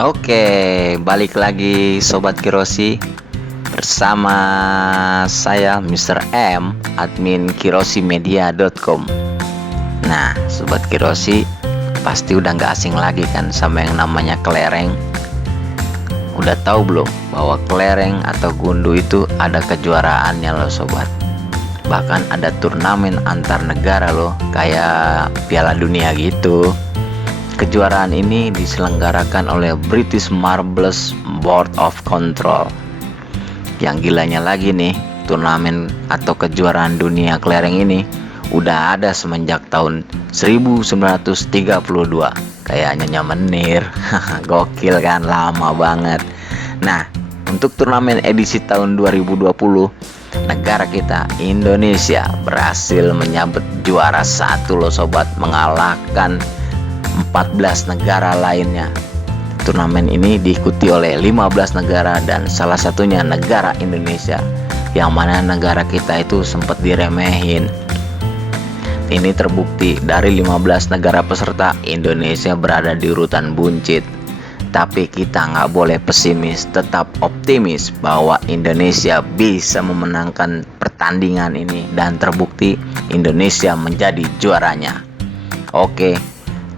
Oke, balik lagi Sobat Kiroshi bersama saya Mr. M, admin kiroshimedia.com. Nah, Sobat Kiroshi pasti udah gak asing lagi kan sama yang namanya kelereng. Udah tahu belum bahwa kelereng atau gundu itu ada kejuaraannya loh sobat. Bahkan ada turnamen antar negara loh, kayak Piala Dunia gitu. Kejuaraan ini diselenggarakan oleh British Marbles Board of Control. Yang gilanya lagi nih, turnamen atau kejuaraan dunia kelereng ini udah ada semenjak tahun 1932. Kayaknya nyemenir. Gokil kan, lama banget. Nah, untuk turnamen edisi tahun 2020, negara kita Indonesia berhasil menyabet juara 1 loh sobat, mengalahkan 14 negara lainnya. Turnamen ini diikuti oleh 15 negara dan salah satunya negara Indonesia, yang mana negara kita itu sempat diremehin. Ini terbukti dari 15 negara peserta, Indonesia berada di urutan buncit. Tapi kita nggak boleh pesimis, tetap optimis bahwa Indonesia bisa memenangkan pertandingan ini, dan terbukti Indonesia menjadi juaranya. Oke,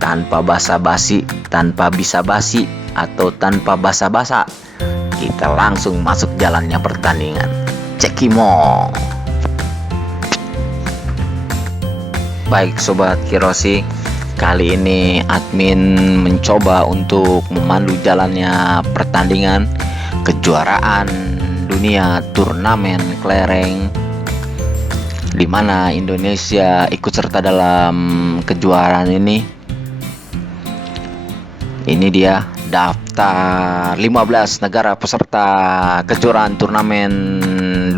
tanpa basa-basi, tanpa bisa-basi, atau tanpa basa-basa, kita langsung masuk jalannya pertandingan. Cekimo. Baik Sobat Kiroshi, kali ini admin mencoba untuk memandu jalannya pertandingan kejuaraan dunia turnamen kelereng, di mana Indonesia ikut serta dalam kejuaraan ini. Ini dia daftar 15 negara peserta kejuaraan turnamen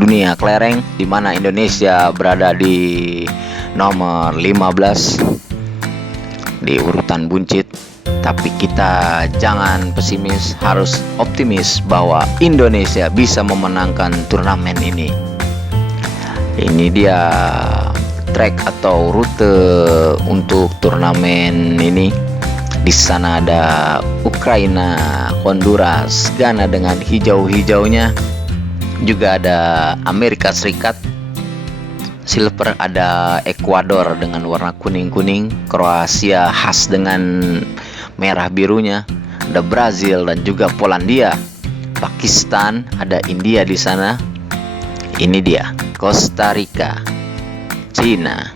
dunia kelereng, di mana Indonesia berada di nomor 15 di urutan buncit. Tapi kita jangan pesimis, harus optimis bahwa Indonesia bisa memenangkan turnamen ini. Ini dia track atau rute untuk turnamen ini. Di sana ada Ukraina, Honduras, Ghana dengan hijau-hijaunya. Juga ada Amerika Serikat, silver, ada Ekuador dengan warna kuning-kuning, Kroasia khas dengan merah birunya, ada Brazil dan juga Polandia, Pakistan, ada India di sana. Ini dia Costa Rica, Cina,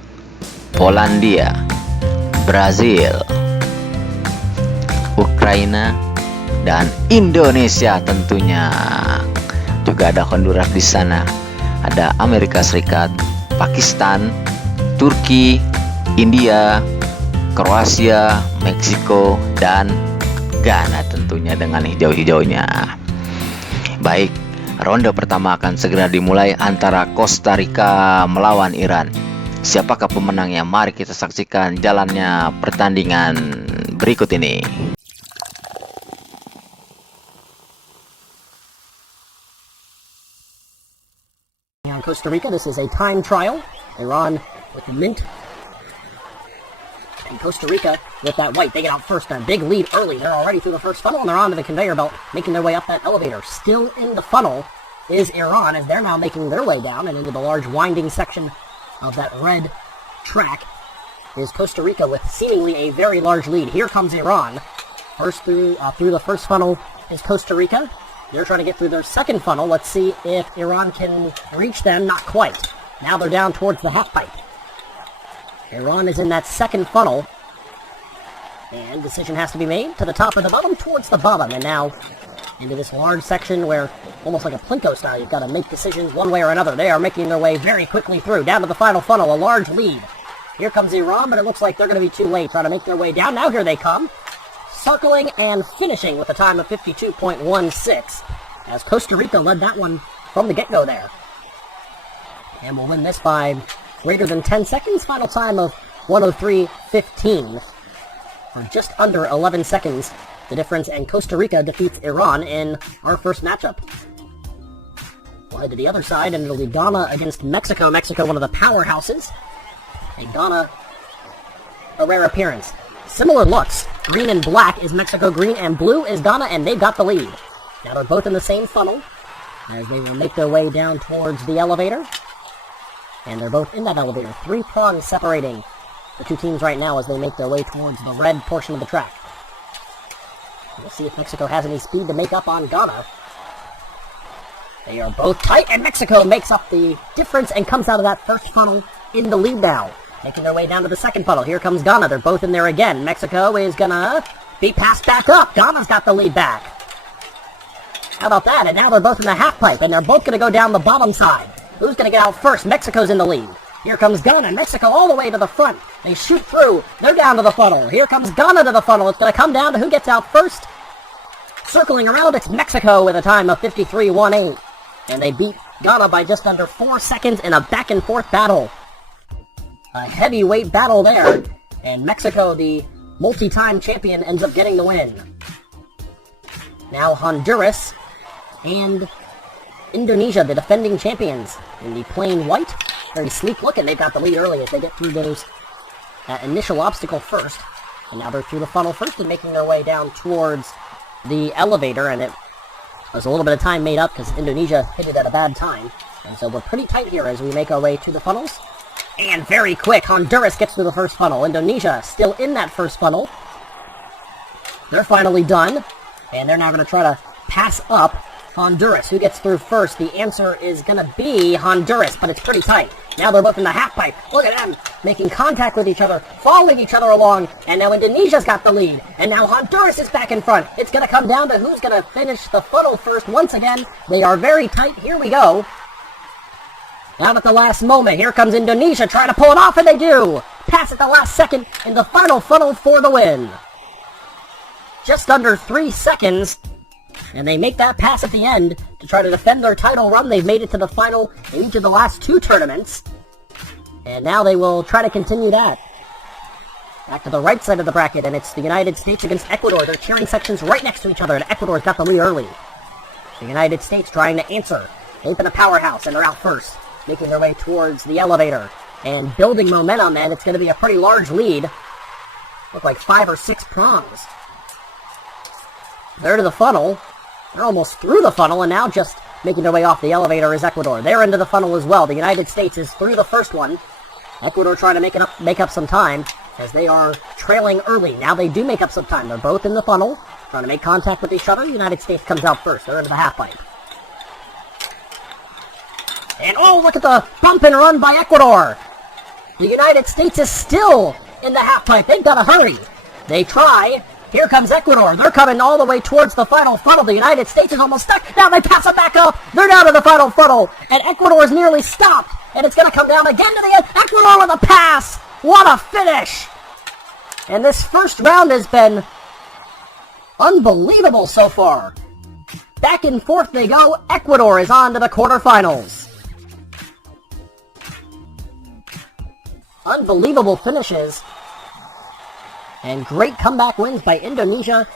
Polandia, Brazil, Ukraina, dan Indonesia tentunya. Juga ada Honduras di sana, ada Amerika Serikat, Pakistan, Turki, India, Kroasia, Meksiko, dan Ghana tentunya dengan hijau-hijaunya. Baik, ronde pertama akan segera dimulai antara Costa Rica melawan Iran. Siapakah pemenangnya? Mari kita saksikan jalannya pertandingan berikut ini. Costa Rica, this is a time trial. Iran with the mint, and Costa Rica with that white. They get out first, a big lead early. They're already through the first funnel, and they're onto the conveyor belt, making their way up that elevator. Still in the funnel is Iran, as they're now making their way down, and into the large winding section of that red track is Costa Rica with seemingly a very large lead. Here comes Iran. First through the first funnel is Costa Rica. They're trying to get through their second funnel. Let's see if Iran can reach them. Not quite. Now they're down towards the half pipe. Iran is in that second funnel, and decision has to be made to the top or the bottom, towards the bottom. And now into this large section where, almost like a Plinko style, you've got to make decisions one way or another. They are making their way very quickly through. Down to the final funnel, a large lead. Here comes Iran, but it looks like they're going to be too late, trying to make their way down. Now here they come, circling and finishing with a time of 52.16, as Costa Rica led that one from the get-go there. And will win this by greater than 10 seconds. Final time of 103.15 for just under 11 seconds, the difference, and Costa Rica defeats Iran in our first matchup. We'll head to the other side, and it'll be Ghana against Mexico. Mexico, one of the powerhouses. And Ghana, a rare appearance. Similar looks Green and black is Mexico, green and blue is Ghana, and they've got the lead. Now they're both in the same funnel, as they will make their way down towards the elevator. And they're both in that elevator. 3 prongs separating the two teams right now as they make their way towards the red portion of the track. We'll see if Mexico has any speed to make up on Ghana. They are both tight, and Mexico makes up the difference and comes out of that first funnel in the lead now. Making their way down to the second funnel. Here comes Ghana. They're both in there again. Mexico is gonna be passed back up. Ghana's got the lead back. How about that? And now they're both in the half pipe, and they're both gonna go down the bottom side. Who's gonna get out first? Mexico's in the lead. Here comes Ghana. Mexico all the way to the front. They shoot through. They're down to the funnel. Here comes Ghana to the funnel. It's gonna come down to who gets out first. Circling around, it's Mexico with a time of 53.18. And they beat Ghana by just under 4 seconds in a back-and-forth battle. A heavyweight battle there, and Mexico, the multi-time champion, ends up getting the win. Now Honduras and Indonesia, the defending champions, in the plain white. Very sleek looking. They've got the lead early as they get through that initial obstacle first. And now they're through the funnel first and making their way down towards the elevator, and it was a little bit of time made up because Indonesia hit it at a bad time. And so we're pretty tight here as we make our way to the funnels. And very quick, Honduras gets to the first funnel. Indonesia still in that first funnel. They're finally done. And they're now going to try to pass up Honduras. Who gets through first? The answer is going to be Honduras, but it's pretty tight. Now they're both in the half pipe. Look at them making contact with each other, following each other along. And now Indonesia's got the lead. And now Honduras is back in front. It's going to come down to who's going to finish the funnel first once again. They are very tight. Here we go. Now at the last moment, here comes Indonesia trying to pull it off, and they do! Pass at the last second in the final funnel for the win. Just under 3 seconds, and they make that pass at the end to try to defend their title run. They've made it to the final in each of the last 2 tournaments, and now they will try to continue that. Back to the right side of the bracket, and it's the United States against Ecuador. They're cheering sections right next to each other, and Ecuador's got the lead early. The United States trying to answer. They've been a powerhouse, and they're out first, making their way towards the elevator and building momentum, and it's going to be a pretty large lead. Look like 5 or 6 prongs. They're to the funnel. They're almost through the funnel, and now just making their way off the elevator is Ecuador. They're into the funnel as well. The United States is through the first one. Ecuador trying to make up some time as they are trailing early. Now they do make up some time. They're both in the funnel, trying to make contact with each other. The United States comes out first. They're into the half pipe. And oh, look at the bump and run by Ecuador. The United States is still in the half pipe. They've got to hurry. They try. Here comes Ecuador. They're coming all the way towards the final funnel. The United States is almost stuck. Now they pass it back up. They're down to the final funnel. And Ecuador is nearly stopped. And it's going to come down again to the end. Ecuador with a pass. What a finish. And this first round has been unbelievable so far. Back and forth they go. Ecuador is on to the quarterfinals. Unbelievable finishes. And great comeback wins by Indonesia.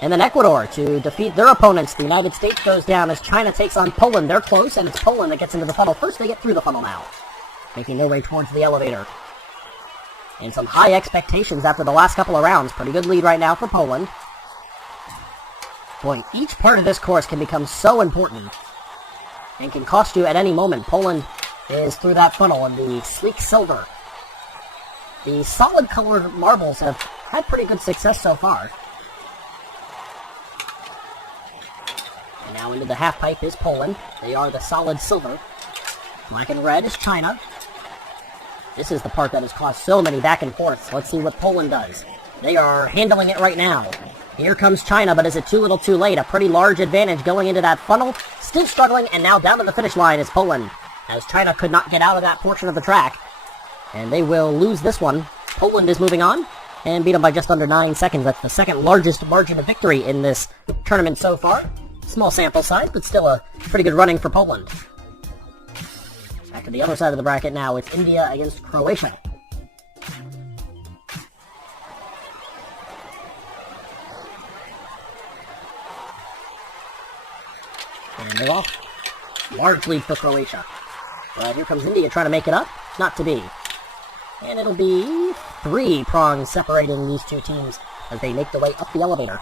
And then Ecuador to defeat their opponents. The United States goes down as China takes on Poland. They're close, and it's Poland that gets into the funnel first. They get through the funnel now, making their way towards the elevator. And some high expectations after the last couple of rounds. Pretty good lead right now for Poland. Boy, each part of this course can become so important and can cost you at any moment. Poland is through that funnel in the sleek silver. The solid colored marbles have had pretty good success so far. And now into the half pipe is Poland. They are the solid silver. Black and red is China. This is the part that has caused so many back and forths. Let's see what Poland does. They are handling it right now. Here comes China, but is it too little too late? A pretty large advantage going into that funnel. Still struggling, and now down to the finish line is Poland, as China could not get out of that portion of the track. And they will lose this one. Poland is moving on and beat them by just under 9 seconds. That's the second largest margin of victory in this tournament so far. Small sample size, but still a pretty good running for Poland. Back to the other side of the bracket now. It's India against Croatia. And they're off. Large lead for Croatia. But here comes India trying to make it up. Not to be. And it'll be 3 prongs separating these two teams as they make their way up the elevator.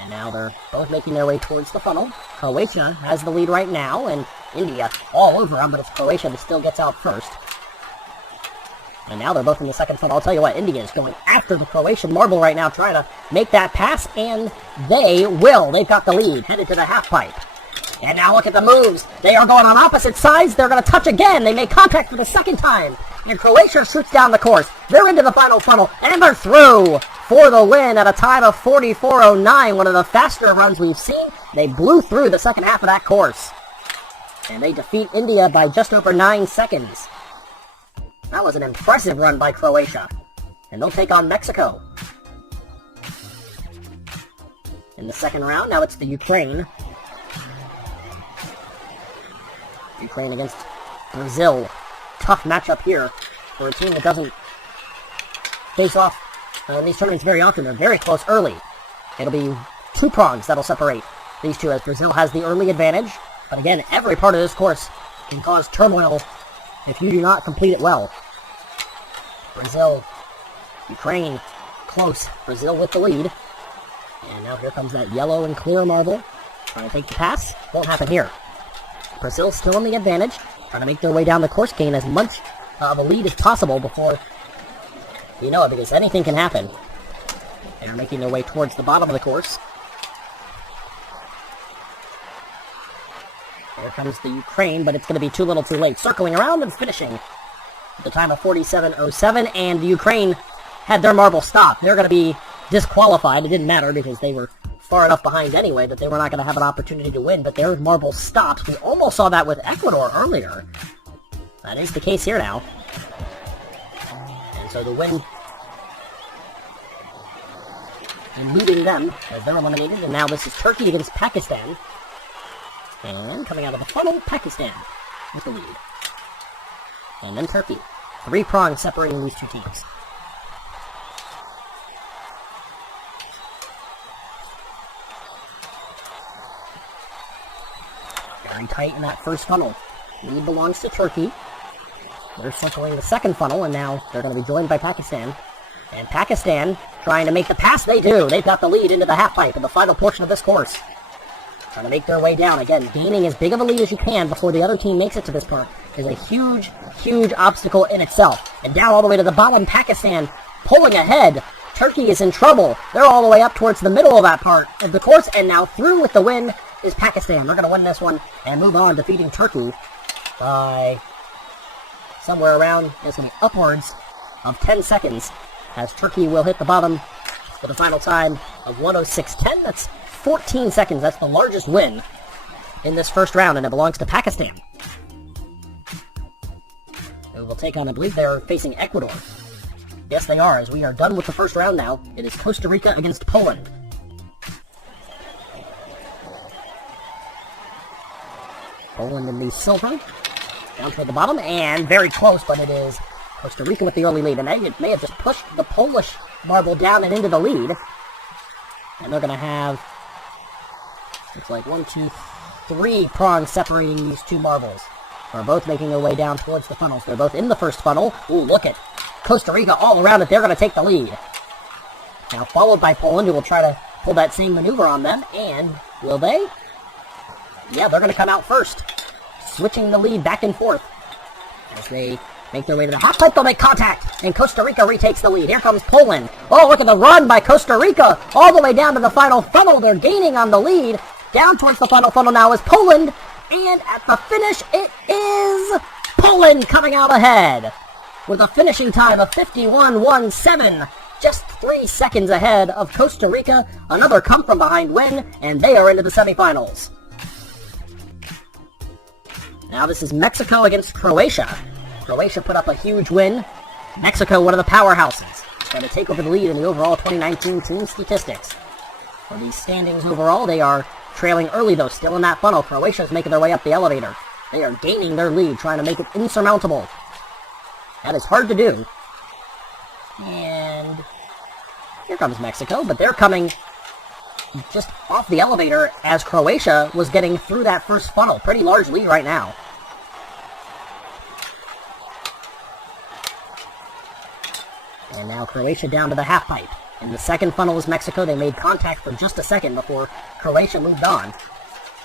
And now they're both making their way towards the funnel. Croatia has the lead right now, and India all over them, but it's Croatia that still gets out first. And now they're both in the second funnel. I'll tell you what, India is going after the Croatian marble right now, trying to make that pass, and they will. They've got the lead, headed to the half pipe. And now look at the moves. They are going on opposite sides. They're going to touch again. They make contact for the second time. And Croatia shoots down the course. They're into the final funnel, and they're through for the win at a time of 44.09, one of the faster runs we've seen. They blew through the second half of that course. And they defeat India by just over 9 seconds. That was an impressive run by Croatia. And they'll take on Mexico. In the second round, now it's the Ukraine. Ukraine against Brazil. Tough matchup here for a team that doesn't face off in these tournaments very often. They're very close early. It'll be 2 prongs that'll separate these two as Brazil has the early advantage. But again, every part of this course can cause turmoil if you do not complete it well. Brazil, Ukraine, close. Brazil with the lead. And now here comes that yellow and clear marble. Trying to take the pass. Won't happen here. Brazil still in the advantage. Trying to make their way down the course, gain as much of a lead as possible before you know it, because anything can happen. They're making their way towards the bottom of the course. Here comes the Ukraine, but it's going to be too little too late. Circling around and finishing at the time of 47.07, and the Ukraine had their marble stopped. They're going to be disqualified. It didn't matter because they were far enough behind anyway that they were not going to have an opportunity to win, but their marble stopped. We almost saw that with Ecuador earlier. That is the case here now. And so the win and looting them as they're eliminated, and now this is Turkey against Pakistan. And coming out of the funnel, Pakistan with the lead. And then Turkey. 3 prongs separating these two teams. Very tight in that first funnel. Lead belongs to Turkey. They're circling the second funnel, and now they're going to be joined by Pakistan. And Pakistan trying to make the pass. They do. They've got the lead into the half pipe in the final portion of this course. Trying to make their way down. Again, gaining as big of a lead as you can before the other team makes it to this part is a huge, huge obstacle in itself. And down all the way to the bottom, Pakistan pulling ahead. Turkey is in trouble. They're all the way up towards the middle of that part of the course, and now through with the win is Pakistan. They're going to win this one and move on, defeating Turkey by somewhere around, it's going to be upwards of 10 seconds, as Turkey will hit the bottom for the final time of 106.10. That's 14 seconds. That's the largest win in this first round, and it belongs to Pakistan, who will take on, I believe they are facing Ecuador. Yes, they are, as we are done with the first round now. It is Costa Rica against Poland. Poland in the silver, down toward the bottom, and very close, but it is Costa Rica with the early lead, and they may have just pushed the Polish marble down and into the lead. And they're going to have, looks like 1, 2, 3 prongs separating these two marbles. They're both making their way down towards the funnels. They're both in the first funnel. Ooh, look at Costa Rica all around it. They're going to take the lead. Now followed by Poland, who will try to pull that same maneuver on them, and will they? Yeah, they're going to come out first, switching the lead back and forth. As they make their way to the half pipe, they'll make contact, and Costa Rica retakes the lead. Here comes Poland. Oh, look at the run by Costa Rica, all the way down to the final funnel. They're gaining on the lead. Down towards the final funnel now is Poland, and at the finish, it is Poland coming out ahead with a finishing time of 51.17. Just 3 seconds ahead of Costa Rica. Another come-from-behind win, and they are into the semifinals. Now this is Mexico against Croatia. Croatia put up a huge win. Mexico, one of the powerhouses, trying to take over the lead in the overall 2019 team statistics. For these standings overall, they are trailing early though, still in that funnel. Croatia is making their way up the elevator. They are gaining their lead, trying to make it insurmountable. That is hard to do. And here comes Mexico, but they're coming just off the elevator as Croatia was getting through that first funnel. Pretty large lead right now. Now Croatia down to the half pipe. In the second funnel is Mexico. They made contact for just a second before Croatia moved on.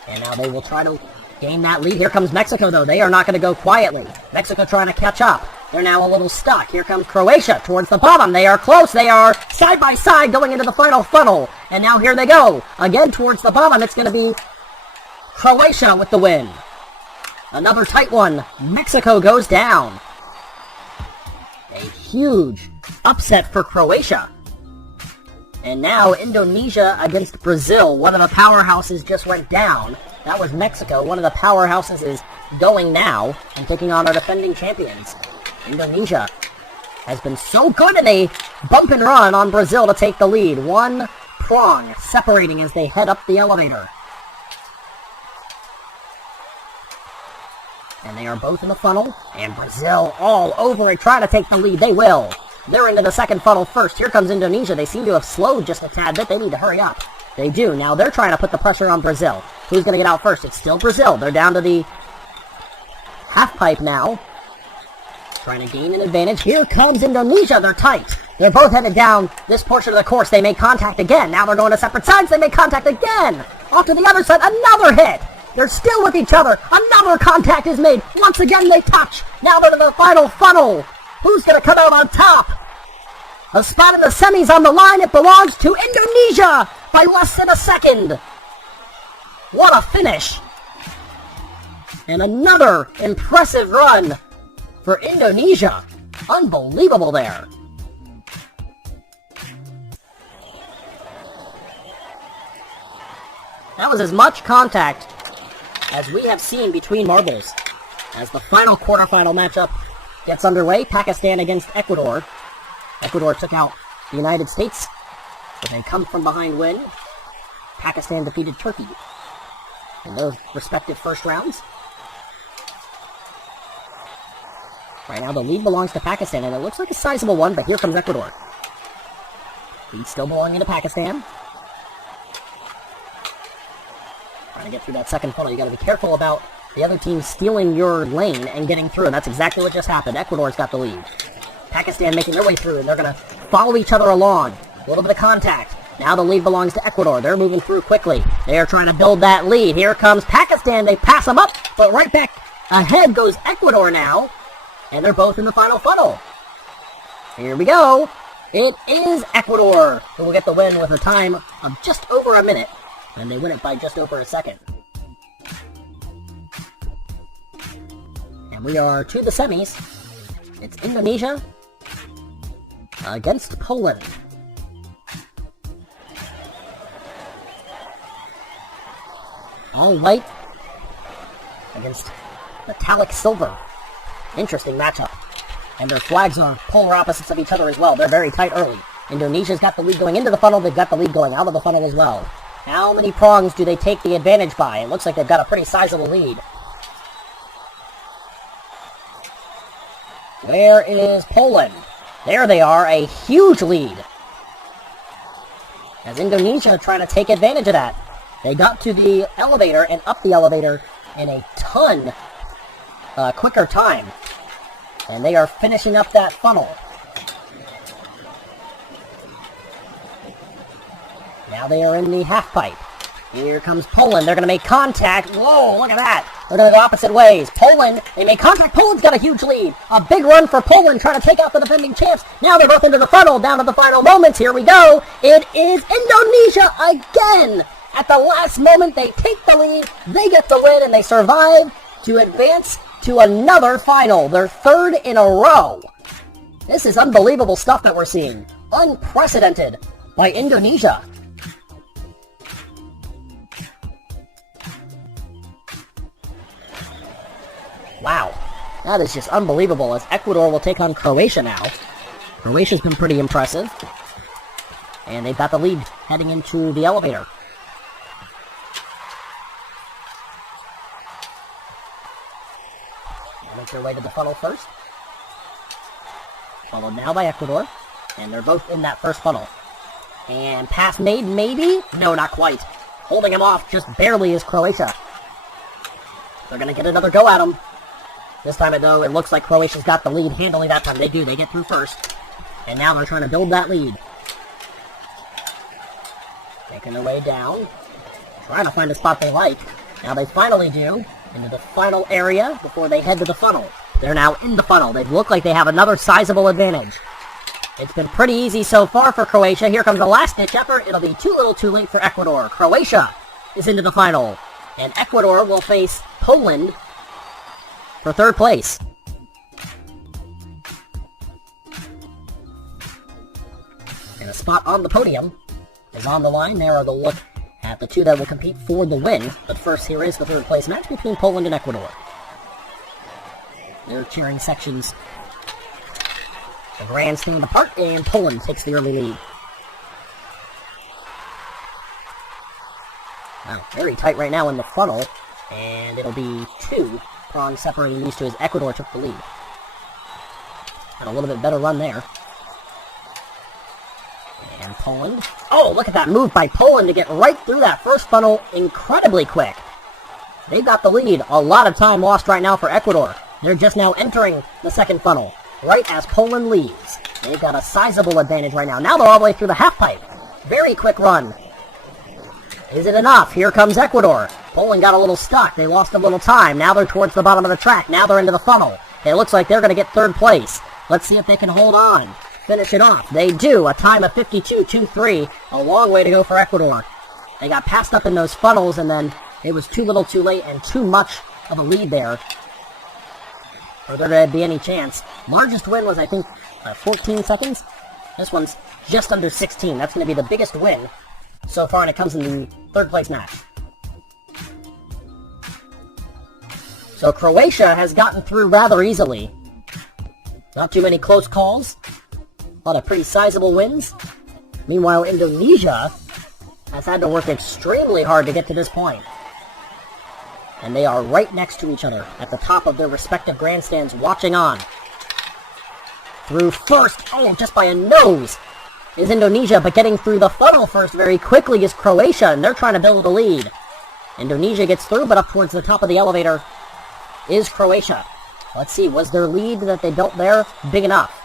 And now they will try to gain that lead. Here comes Mexico, though. They are not going to go quietly. Mexico trying to catch up. They're now a little stuck. Here comes Croatia towards the bottom. They are close. They are side by side going into the final funnel. And now here they go. Again towards the bottom. It's going to be Croatia with the win. Another tight one. Mexico goes down. A huge upset for Croatia. And now Indonesia against Brazil. One of the powerhouses just went down. That was Mexico. One of the powerhouses is going now and taking on our defending champions. Indonesia has been so good in a bump and run on Brazil to take the lead. One prong separating as they head up the elevator. And they are both in the funnel. And Brazil all over it, trying to take the lead. They will. They're into the second funnel first. Here comes Indonesia. They seem to have slowed just a tad bit. They need to hurry up. They do. Now they're trying to put the pressure on Brazil. Who's going to get out first? It's still Brazil. They're down to the half pipe now. Trying to gain an advantage. Here comes Indonesia. They're tight. They're both headed down this portion of the course. They make contact again. Now they're going to separate sides. They make contact again. Off to the other side. Another hit. They're still with each other. Another contact is made. Once again they touch. Now they're in the final funnel. Who's going to come out on top? A spot in the semis on the line. It belongs to Indonesia by less than a second. What a finish. And another impressive run for Indonesia. Unbelievable there. That was as much contact as we have seen between marbles. As the final quarterfinal matchup gets underway, Pakistan against Ecuador. Ecuador took out the United States with a come-from-behind win. Pakistan defeated Turkey in those respective first rounds. Right now the lead belongs to Pakistan, and it looks like a sizable one, but here comes Ecuador. Lead still belonging to Pakistan. Trying to get through that second funnel. You got to be careful about the other team stealing your lane and getting through, and that's exactly what just happened. Ecuador's got the lead. Pakistan making their way through, and they're going to follow each other along. A little bit of contact. Now the lead belongs to Ecuador. They're moving through quickly. They are trying to build that lead. Here comes Pakistan. They pass them up, but right back ahead goes Ecuador now, and they're both in the final funnel. Here we go. It is Ecuador who will get the win with a time of just over a minute, and they win it by just over a second. And we are to the semis. It's Indonesia against Poland. All white against metallic silver. Interesting matchup. And their flags are polar opposites of each other as well. They're very tight early. Indonesia's got the lead going into the funnel. They've got the lead going out of the funnel as well. How many prongs do they take the advantage by? It looks like they've got a pretty sizable lead. Where is Poland? There they are, a huge lead. As Indonesia trying to take advantage of that. They got to the elevator and up the elevator in a ton quicker time. And they are finishing up that funnel. Now they are in the half pipe. Here comes Poland. They're going to make contact. Whoa, look at that. They're going to go opposite ways. Poland, they make contact. Poland's got a huge lead. A big run for Poland trying to take out the defending champs. Now they're both into the funnel. Down to the final moments. Here we go. It is Indonesia again. At the last moment, they take the lead. They get the win, and they survive to advance to another final. Their third in a row. This is unbelievable stuff that we're seeing. Unprecedented by Indonesia. Wow, that is just unbelievable, as Ecuador will take on Croatia now. Croatia's been pretty impressive. And they've got the lead heading into the elevator. They'll make their way to the funnel first. Followed now by Ecuador. And they're both in that first funnel. And pass made, maybe? No, not quite. Holding him off just barely is Croatia. They're going to get another go at him. This time, though, it looks like Croatia's got the lead handily that time. They do. They get through first. And now they're trying to build that lead. Making their way down. Trying to find a spot they like. Now they finally do. Into the final area before they head to the funnel. They're now in the funnel. They look like they have another sizable advantage. It's been pretty easy so far for Croatia. Here comes the last-ditch effort. It'll be too little too late for Ecuador. Croatia is into the final. And Ecuador will face Poland for third place. And a spot on the podium is on the line. There are the look at the two that will compete for the win. But first, here is the third place match between Poland and Ecuador. Their cheering sections, the grandstand apart, and Poland takes the early lead. Wow, very tight right now in the funnel, and it'll be 2 prongs separating these two as Ecuador took the lead. Had a little bit better run there. And Poland. Oh, look at that move by Poland to get right through that first funnel incredibly quick. They've got the lead. A lot of time lost right now for Ecuador. They're just now entering the second funnel, right as Poland leaves. They've got a sizable advantage right now. Now they're all the way through the half pipe. Very quick run. Is it enough? Here comes Ecuador. Poland got a little stuck. They lost a little time. Now they're towards the bottom of the track. Now they're into the funnel. It looks like they're going to get third place. Let's see if they can hold on. Finish it off. They do. A time of 52.23. A long way to go for Ecuador. They got passed up in those funnels, and then it was too little too late and too much of a lead there for there to be any chance. Largest win was, I think, 14 seconds. This one's just under 16. That's going to be the biggest win so far, and it comes in the third place match. So Croatia has gotten through rather easily. Not too many close calls. A lot of pretty sizable wins. Meanwhile, Indonesia has had to work extremely hard to get to this point. And they are right next to each other at the top of their respective grandstands watching on. Through first, oh, just by a nose, is Indonesia, but getting through the funnel first very quickly is Croatia, and they're trying to build a lead. Indonesia gets through, but up towards the top of the elevator is Croatia. Let's see, was their lead that they built there big enough?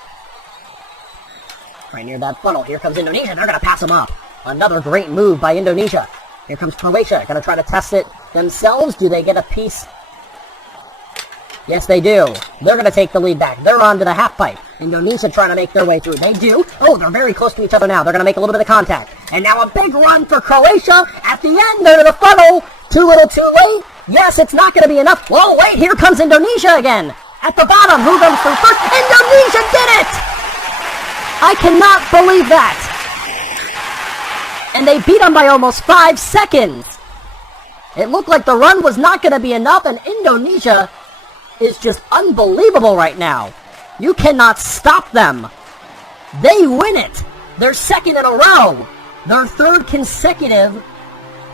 Right near that funnel, here comes Indonesia, they're going to pass them up. Another great move by Indonesia. Here comes Croatia, going to try to test it themselves. Do they get a piece? Yes, they do. They're going to take the lead back. They're on to the half pipe. Indonesia trying to make their way through. They do. Oh, they're very close to each other now. They're going to make a little bit of contact. And now a big run for Croatia. At the end, they're to the funnel. Too little, too late. Yes, it's not going to be enough. Whoa, wait, here comes Indonesia again. At the bottom, who comes through first? Indonesia did it! I cannot believe that. And they beat them by almost 5 seconds. It looked like the run was not going to be enough, and Indonesia is just unbelievable right now. You cannot stop them. They win it. They're second in a row. Their third consecutive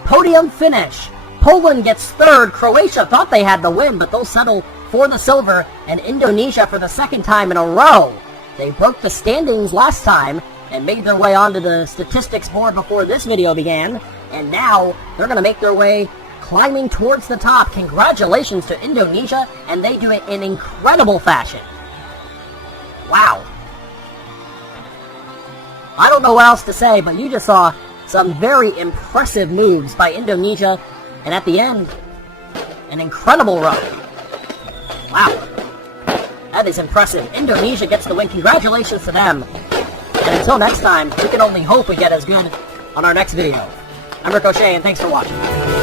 podium finish. Poland gets third. Croatia thought they had the win, but they'll settle for the silver, and Indonesia for the second time in a row. They broke the standings last time and made their way onto the statistics board before this video began, and now they're going to make their way climbing towards the top. Congratulations to Indonesia, and they do it in incredible fashion. Wow. I don't know what else to say, but you just saw some very impressive moves by Indonesia, and at the end, an incredible run. Wow. That is impressive. Indonesia gets the win. Congratulations to them. And until next time, we can only hope we get as good on our next video. I'm Ricochet, and thanks for watching.